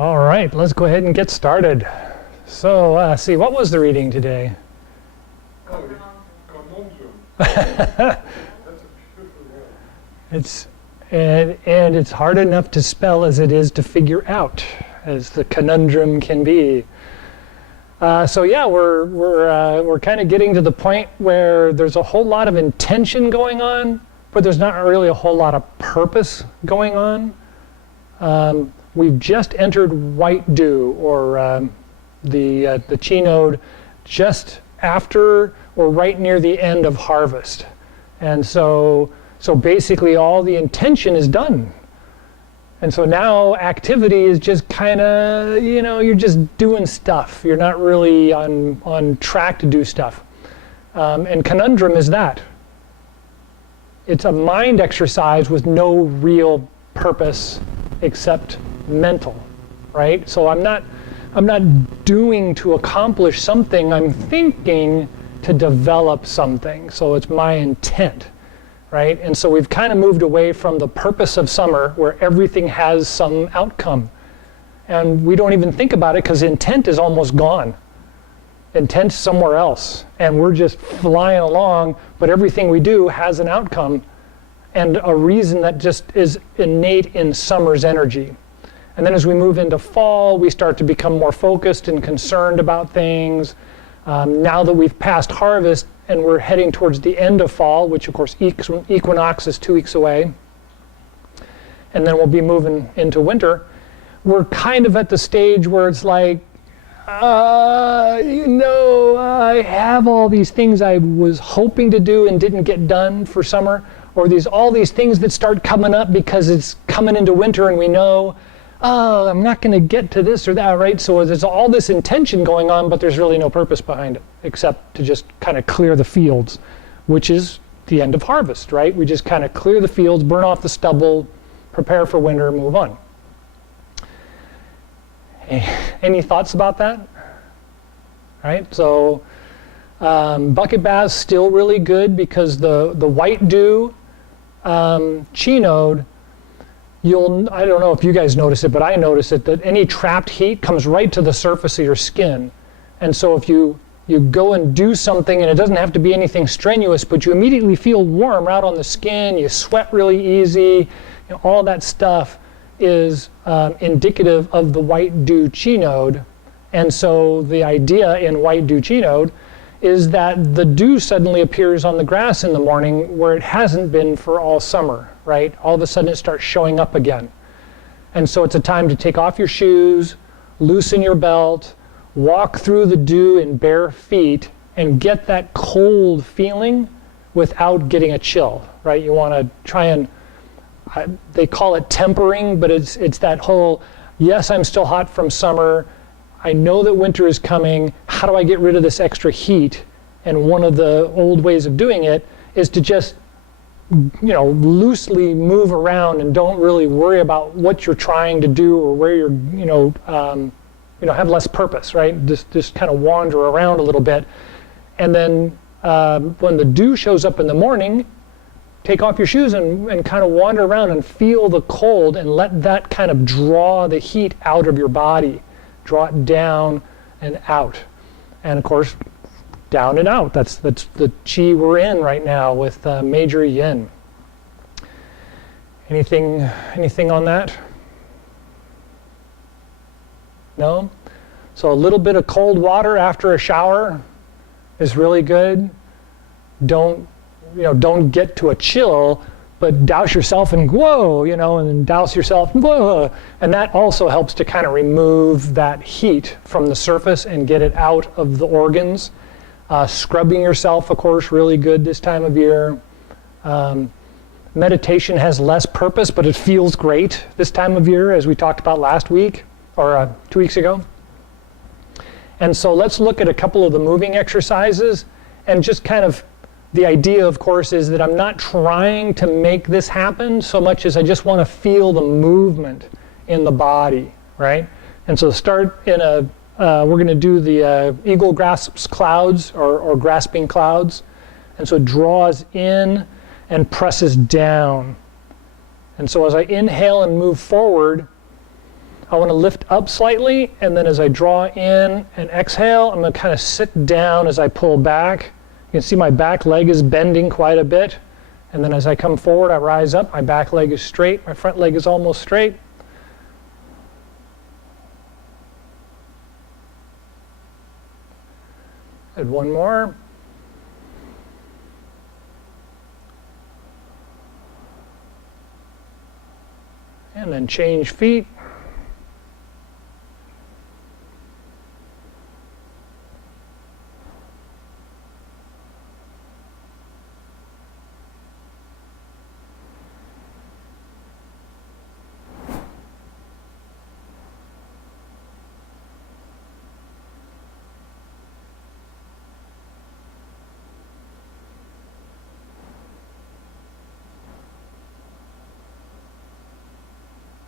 All right, let's go ahead and get started. So, see, what was the reading today? It's and it's hard enough to spell as it is to figure out, as the conundrum can be. So yeah, we're kind of getting to the point where there's a whole lot of intention going on, but there's not really a whole lot of purpose going on. We've just entered white dew, or the Chi node, just after or right near the end of harvest, and so basically all the intention is done. And so now activity is just kind of, you're just doing stuff. You're not really on track to do stuff. And conundrum is that. It's a mind exercise with no real purpose except mental, right? So I'm not doing to accomplish something, I'm thinking to develop something. So it's my intent. Right? And so we've kind of moved away from the purpose of summer, where everything has some outcome. And we don't even think about it because intent is almost gone. Intent's somewhere else. And we're just flying along, but everything we do has an outcome and a reason that just is innate in summer's energy. And then as we move into fall, we start to become more focused and concerned about things. Now that we've passed harvest, and we're heading towards the end of fall, which of course equinox is 2 weeks away, and then we'll be moving into winter, we're kind of at the stage where it's like, I have all these things I was hoping to do and didn't get done for summer, or all these things that start coming up because it's coming into winter and we know, I'm not going to get to this or that, right? So there's all this intention going on, but there's really no purpose behind it, except to just kind of clear the fields, which is the end of harvest, right? We just kind of clear the fields, burn off the stubble, prepare for winter, move on. Any thoughts about that? Right? So bucket baths still really good because the white dew Chi node, I don't know if you guys notice it, but I notice it, that any trapped heat comes right to the surface of your skin. And so if you go and do something, and it doesn't have to be anything strenuous, but you immediately feel warm out on the skin, you sweat really easy, all that stuff is indicative of the white dew Chi node. And so the idea in white dew Chi node is that the dew suddenly appears on the grass in the morning where it hasn't been for all summer, right? All of a sudden it starts showing up again. And so it's a time to take off your shoes, loosen your belt, walk through the dew in bare feet, and get that cold feeling without getting a chill, right? You want to try and, they call it tempering, but it's that whole, yes, I'm still hot from summer, I know that winter is coming, how do I get rid of this extra heat? And one of the old ways of doing it is to just, loosely move around and don't really worry about what you're trying to do or where you're, have less purpose, right? Just kind of wander around a little bit. And then when the dew shows up in the morning, take off your shoes and kind of wander around and feel the cold and let that kind of draw the heat out of your body. Draw it down and out. And of course, down and out. That's the chi we're in right now with major yin. Anything on that? No? So a little bit of cold water after a shower is really good. Don't get to a chill, but douse yourself and whoa, and then douse yourself, whoa. And that also helps to kind of remove that heat from the surface and get it out of the organs. Scrubbing yourself, of course, really good this time of year. Meditation has less purpose, but it feels great this time of year, as we talked about last week, or 2 weeks ago. And so let's look at a couple of the moving exercises, and just kind of, the idea, of course, is that I'm not trying to make this happen so much as I just want to feel the movement in the body, right? And so start in we're going to do the eagle grasps clouds or grasping clouds. And so it draws in and presses down. And so as I inhale and move forward, I want to lift up slightly, and then as I draw in and exhale, I'm going to kind of sit down as I pull back. You can see my back leg is bending quite a bit. And then as I come forward, I rise up. My back leg is straight. My front leg is almost straight. And one more. And then change feet.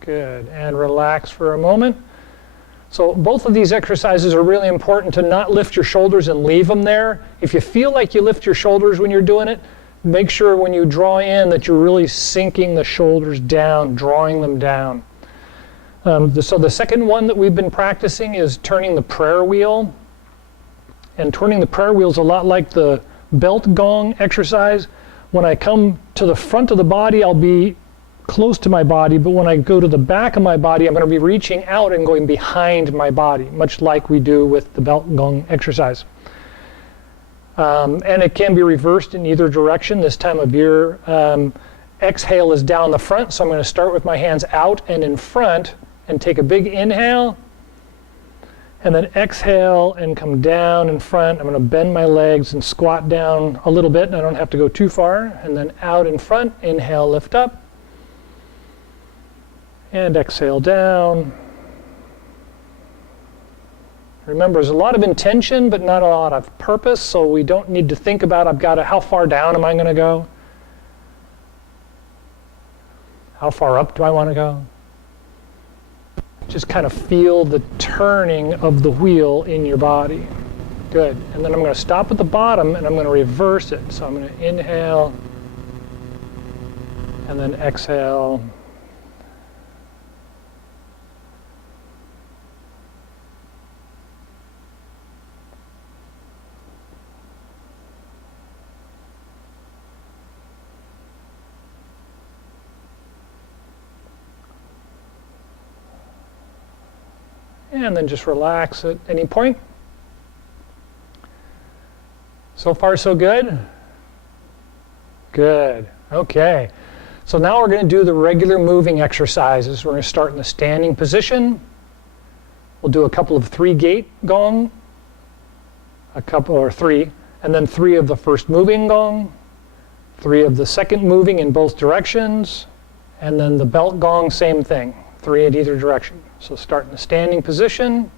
Good, and relax for a moment. So both of these exercises are really important to not lift your shoulders and leave them there. If you feel like you lift your shoulders when you're doing it, make sure when you draw in that you're really sinking the shoulders down, drawing them down. So the second one that we've been practicing is turning the prayer wheel. And turning the prayer wheel is a lot like the belt gong exercise. When I come to the front of the body, I'll be close to my body, but when I go to the back of my body, I'm going to be reaching out and going behind my body, much like we do with the belt gong exercise. And it can be reversed in either direction. This time of year, exhale is down the front, so I'm going to start with my hands out and in front and take a big inhale, and then exhale and come down in front. I'm going to bend my legs and squat down a little bit, and I don't have to go too far, and then out in front, inhale, lift up. And exhale down. Remember, there's a lot of intention, but not a lot of purpose, so we don't need to think about, how far down am I going to go? How far up do I want to go? Just kind of feel the turning of the wheel in your body. Good. And then I'm going to stop at the bottom, and I'm going to reverse it. So I'm going to inhale, and then exhale. And then just relax at any point. So far, so good? Good. Okay. So now we're going to do the regular moving exercises. We're going to start in the standing position. We'll do a couple of 3-gate gong, three, and then 3 of the first moving gong, 3 of the second moving in both directions, and then the belt gong, same thing, 3 in either direction. So start in the standing position.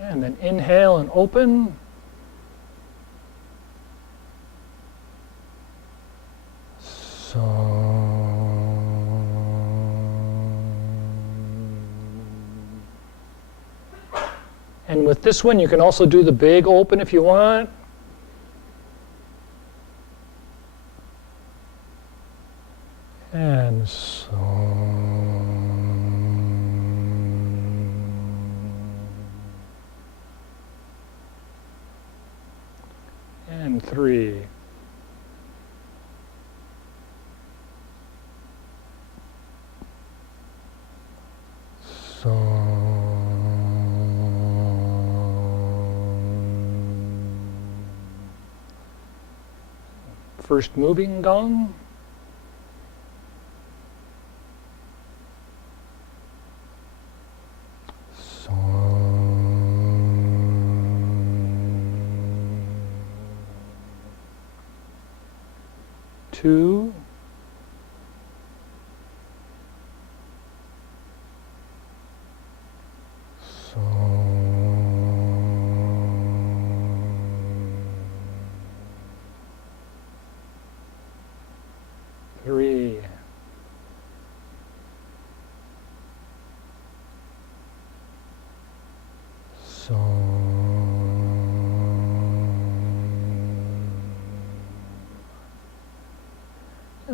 And then inhale and open. So. And with this one, you can also do the big open if you want. And so. And 3. So. First moving gong. Two. So. 3. So. 4.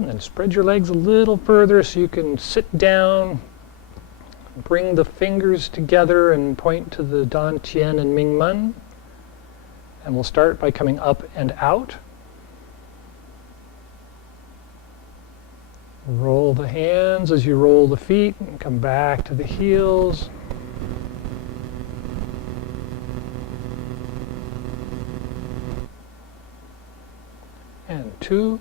And then spread your legs a little further so you can sit down. Bring the fingers together and point to the Dan Tian and Ming Men. And we'll start by coming up and out. Roll the hands as you roll the feet and come back to the heels. And 2.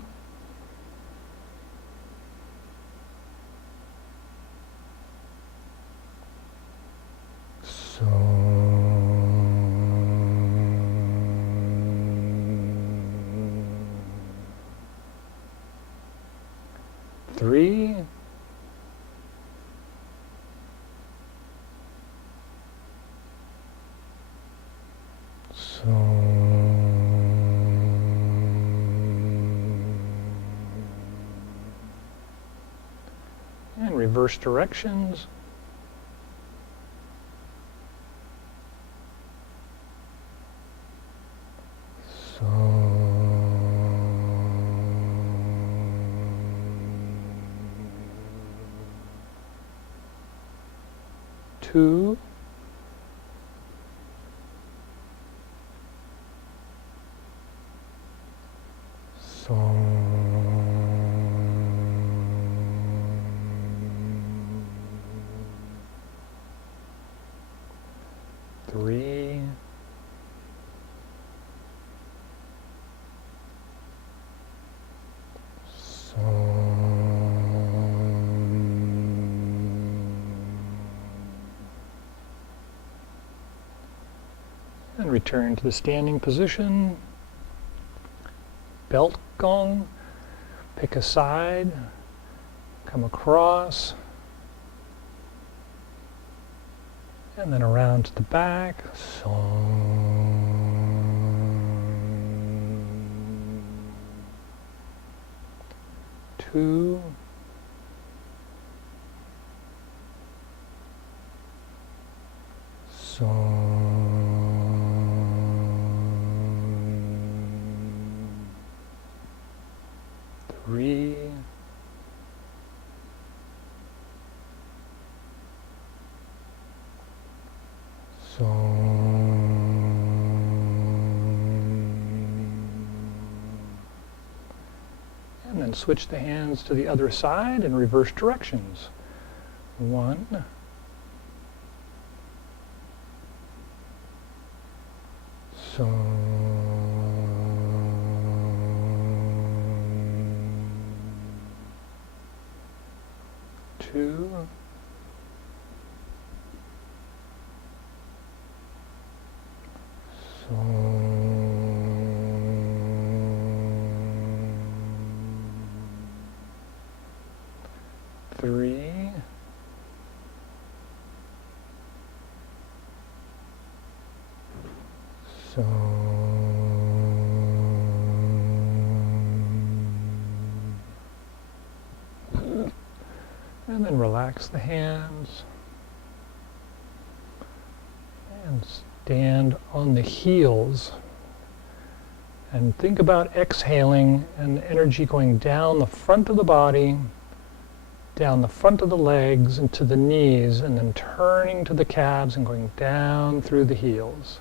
Three. And reverse directions. Two. Three. And return to the standing position. Belt gong. Pick a side. Come across. And then around to the back. Two. Three. And then switch the hands to the other side in reverse directions. 1. 2. 3. 4. And then relax the hands and stand on the heels and think about exhaling and energy going down the front of the body, down the front of the legs and to the knees, and then turning to the calves and going down through the heels.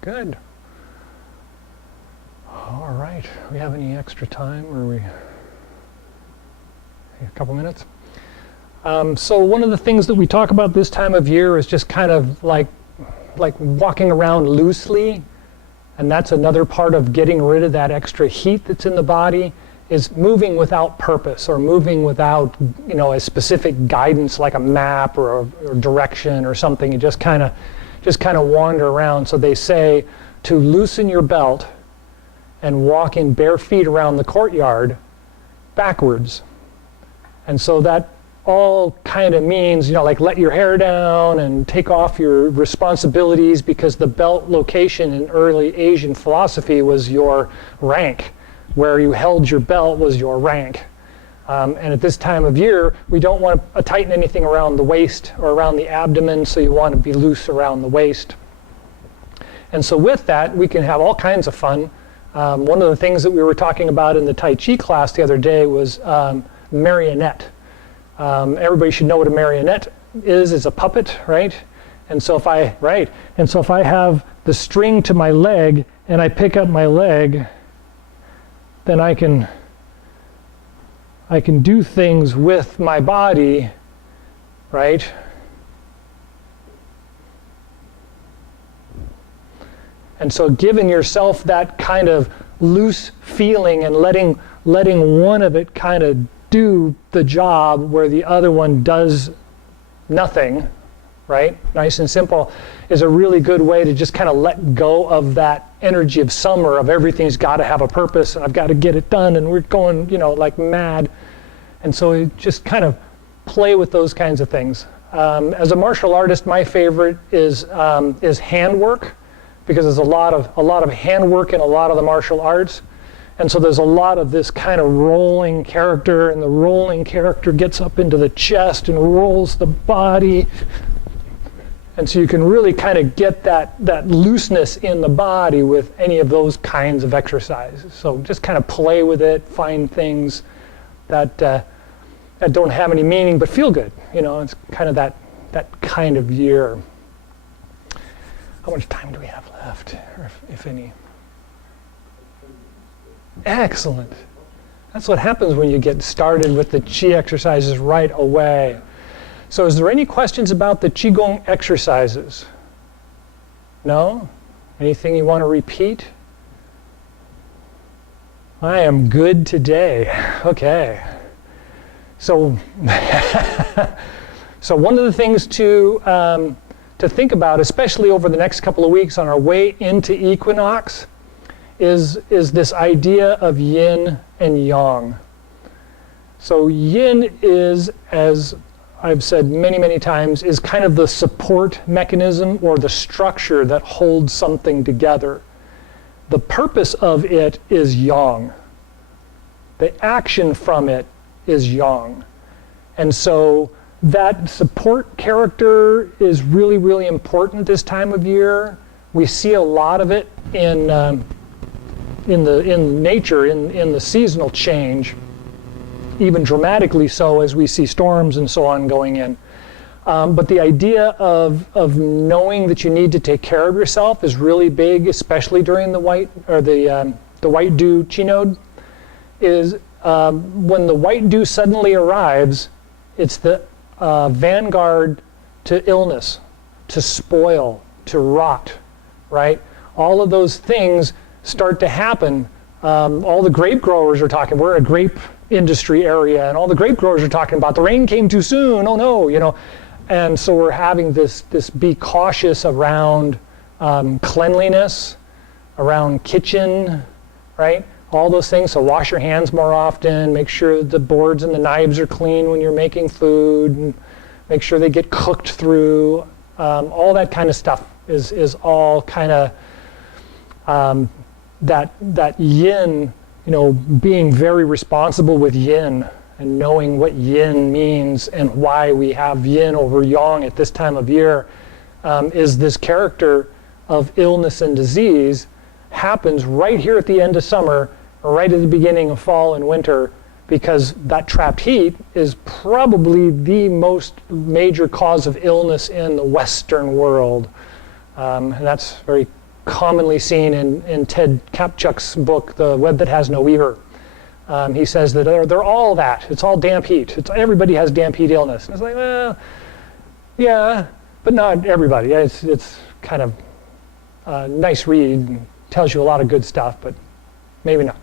Good. All right. We have any extra time? A couple minutes? So one of the things that we talk about this time of year is just kind of like walking around loosely. And that's another part of getting rid of that extra heat that's in the body, is moving without purpose or moving without, a specific guidance like a map or direction or something. You just kind of wander around. So they say to loosen your belt and walk in bare feet around the courtyard backwards. And so that all kind of means, let your hair down and take off your responsibilities, because the belt location in early Asian philosophy was your rank, where you held your belt was your rank. And at this time of year, we don't want to tighten anything around the waist or around the abdomen, so you want to be loose around the waist. And so with that, we can have all kinds of fun. One of the things that we were talking about in the Tai Chi class the other day was marionette. Everybody should know what a marionette is. It's a puppet, right? And so if I have the string to my leg and I pick up my leg, then I can do things with my body, right? And so giving yourself that kind of loose feeling and letting one of it kind of do the job where the other one does nothing, right? Nice and simple, is a really good way to just kind of let go of that energy of summer, of everything's got to have a purpose and I've got to get it done and we're going, like mad. And so you just kind of play with those kinds of things. As a martial artist, my favorite is handwork, because there's a lot of handwork in a lot of the martial arts. And so there's a lot of this kind of rolling character, and the rolling character gets up into the chest and rolls the body. And so you can really kind of get that looseness in the body with any of those kinds of exercises. So just kind of play with it, find things that don't have any meaning but feel good. It's kind of that kind of year. How much time do we have left, or if any? Excellent. That's what happens when you get started with the Qi exercises right away. So is there any questions about the Qigong exercises? No? Anything you want to repeat? I am good today. Okay. So, so one of the things to think about, especially over the next couple of weeks on our way into equinox, is this idea of yin and yang. So yin is, as I've said many, many times, is kind of the support mechanism or the structure that holds something together. The purpose of it is yang. The action from it is yang. And so that support character is really, really important this time of year. We see a lot of it in nature, in the seasonal change, even dramatically so as we see storms and so on going in. But the idea of knowing that you need to take care of yourself is really big, especially during the white dew Chi node. Is when the white dew suddenly arrives, it's the vanguard to illness, to spoil, to rot, right? All of those things start to happen. All the grape growers are talking, we're in a grape industry area, and all the grape growers are talking about the rain came too soon, oh no, And so we're having this be cautious around cleanliness, around kitchen, right? All those things. So wash your hands more often, make sure the boards and the knives are clean when you're making food, and make sure they get cooked through. All that kind of stuff is all kind of that yin, being very responsible with yin and knowing what yin means and why we have yin over yang at this time of year, is this character of illness and disease happens right here at the end of summer, right at the beginning of fall and winter, because that trapped heat is probably the most major cause of illness in the Western world. And that's very commonly seen in Ted Kapchuk's book, The Web That Has No Weaver. He says that they're all that. It's all damp heat. Everybody has damp heat illness. And it's like, well, yeah, but not everybody. It's kind of a nice read and tells you a lot of good stuff, but maybe not.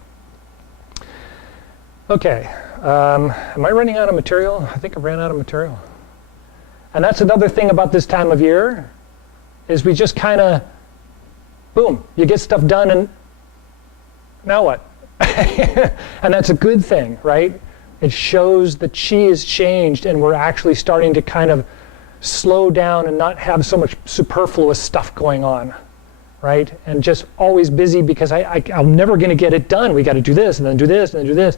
Okay, am I running out of material? I think I ran out of material. And that's another thing about this time of year, is we just kind of, boom, you get stuff done and now what? And that's a good thing, right? It shows the Qi has changed and we're actually starting to kind of slow down and not have so much superfluous stuff going on, right? And just always busy because I'm never going to get it done. We got to do this and then do this and then do this.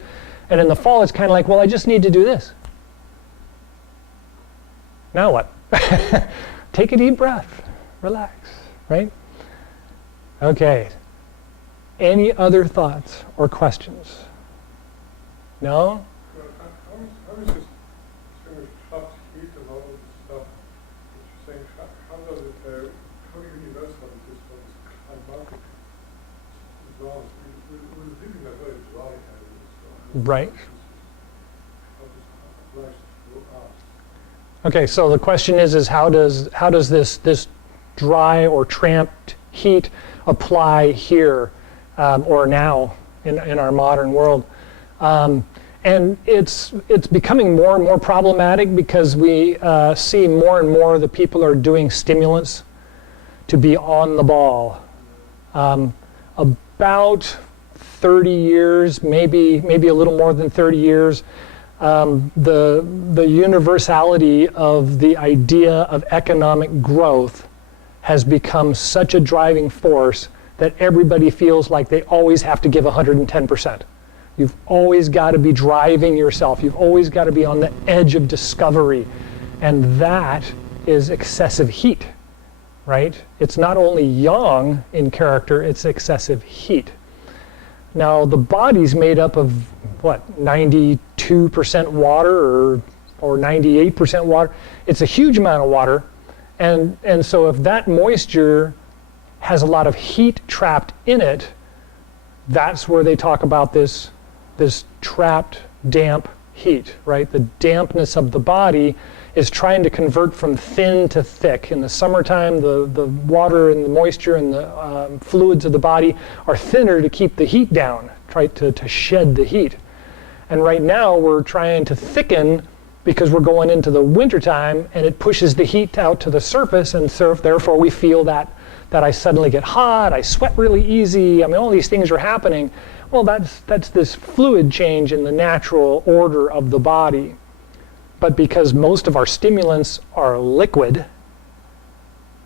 And in the fall, it's kind of like, well, I just need to do this. Now what? Take a deep breath. Relax, right? Okay. Any other thoughts or questions? No? How is this sort of trapped heat and all of this stuff that you're saying, how does it, how do you know stuff is what is climatic dry? We're living in a very dry area. So Right. how does it applies to us? Okay, so the question is how does this dry or trapped heat apply here or now in our modern world? And it's becoming more and more problematic because we see more and more that people are doing stimulants to be on the ball. About 30 years, maybe a little more than 30 years, the universality of the idea of economic growth has become such a driving force that everybody feels like they always have to give 110%. You've always got to be driving yourself. You've always got to be on the edge of discovery. And that is excessive heat, right? It's not only yang in character, it's excessive heat. Now, the body's made up of, what, 92% water or 98% water. It's a huge amount of water. And so if that moisture has a lot of heat trapped in it, that's where they talk about this trapped, damp heat, right? The dampness of the body is trying to convert from thin to thick. In the summertime, the water and the moisture and the fluids of the body are thinner to keep the heat down, try to shed the heat. And right now, we're trying to thicken because we're going into the wintertime and it pushes the heat out to the surface, and so therefore we feel that I suddenly get hot, I sweat really easy. I mean, all these things are happening. Well, that's this fluid change in the natural order of the body. But because most of our stimulants are liquid,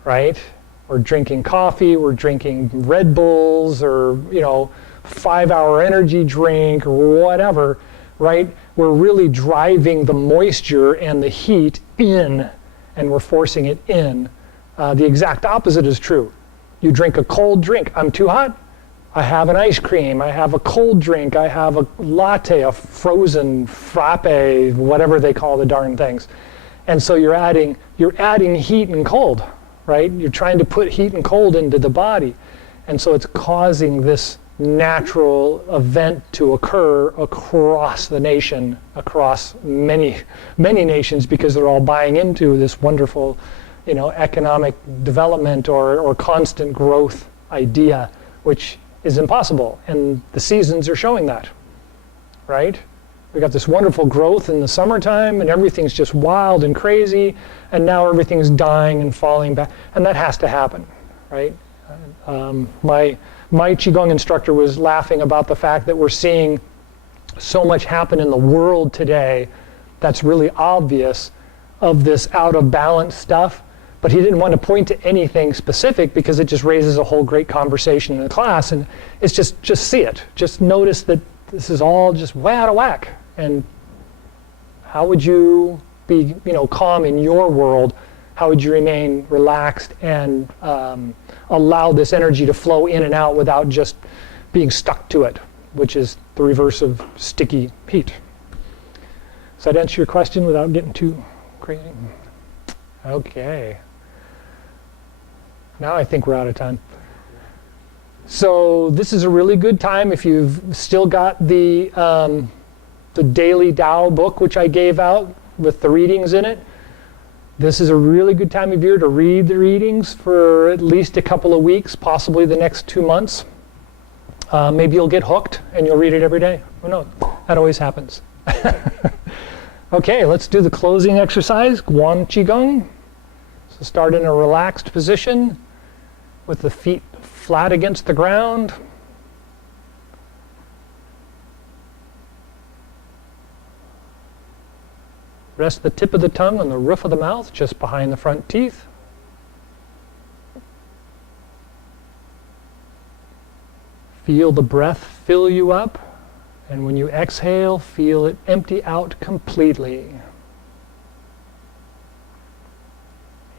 right? We're drinking coffee, we're drinking Red Bulls, or 5-hour energy drink, or whatever, right? We're really driving the moisture and the heat in, and we're forcing it in. The exact opposite is true. You drink a cold drink. I'm too hot. I have an ice cream, I have a cold drink, I have a latte, a frozen frappe, whatever they call the darn things. And so you're adding heat and cold, right? You're trying to put heat and cold into the body. And so it's causing this natural event to occur across the nation, across many, many nations, because they're all buying into this wonderful, economic development or constant growth idea, which is impossible, and the seasons are showing that, right? We got this wonderful growth in the summertime, and everything's just wild and crazy, and now everything's dying and falling back, and that has to happen, right? My Qigong instructor was laughing about the fact that we're seeing so much happen in the world today that's really obvious of this out of balance stuff. But he didn't want to point to anything specific because it just raises a whole great conversation in the class. And it's just see it. Just notice that this is all just way out of whack. And how would you be, calm in your world? How would you remain relaxed and allow this energy to flow in and out without just being stuck to it, which is the reverse of sticky heat? Does that answer your question without getting too crazy? Okay. Now I think we're out of time. So this is a really good time if you've still got the Daily Tao book, which I gave out with the readings in it. This is a really good time of year to read the readings for at least a couple of weeks, possibly the next 2 months. Maybe you'll get hooked and you'll read it every day. Who knows? That always happens. Okay, let's do the closing exercise, Guan Qigong. So start in a relaxed position with the feet flat against the ground. Rest the tip of the tongue on the roof of the mouth, just behind the front teeth. Feel the breath fill you up, and when you exhale, feel it empty out completely.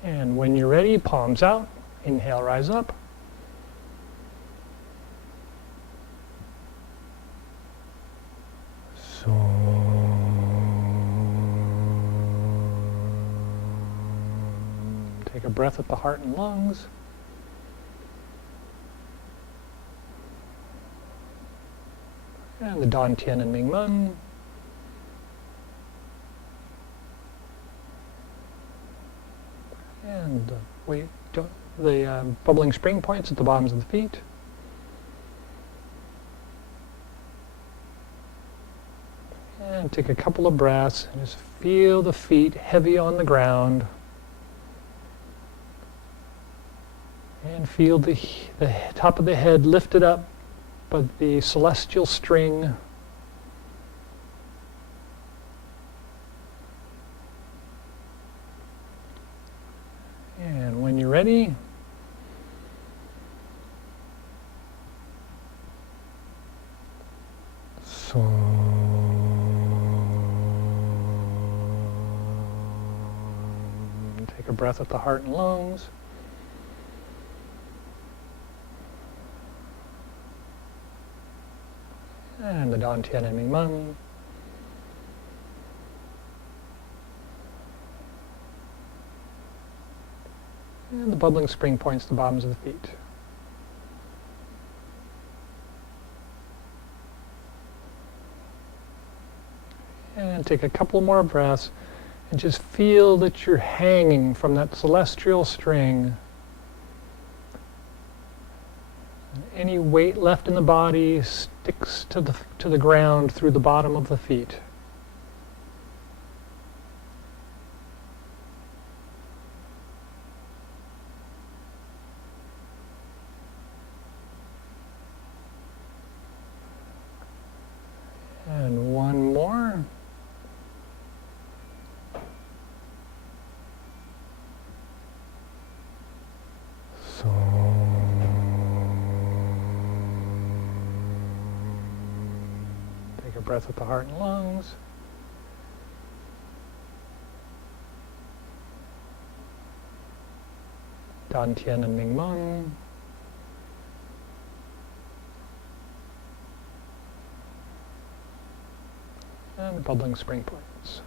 And when you're ready, palms out, inhale, rise up. Take a breath at the heart and lungs. And the Dan Tian and Ming Men. And the bubbling spring points at the bottoms of the feet. And take a couple of breaths and just feel the feet heavy on the ground. And feel the top of the head lifted up by the celestial string. And when you're ready, take a breath at the heart and lungs. And the Dan Tian and Ming Men. And the bubbling spring points at the bottoms of the feet. And take a couple more breaths and just feel that you're hanging from that celestial string. Any weight left in the body sticks to the ground through the bottom of the feet. And one more. Take a breath with the heart and lungs. Dan Tian and Ming Men. And the bubbling spring points.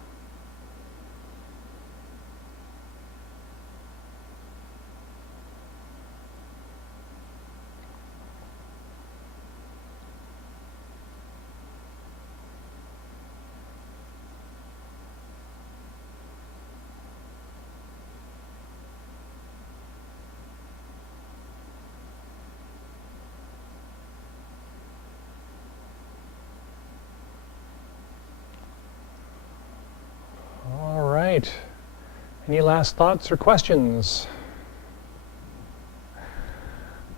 Any last thoughts or questions?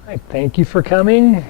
I thank you for coming.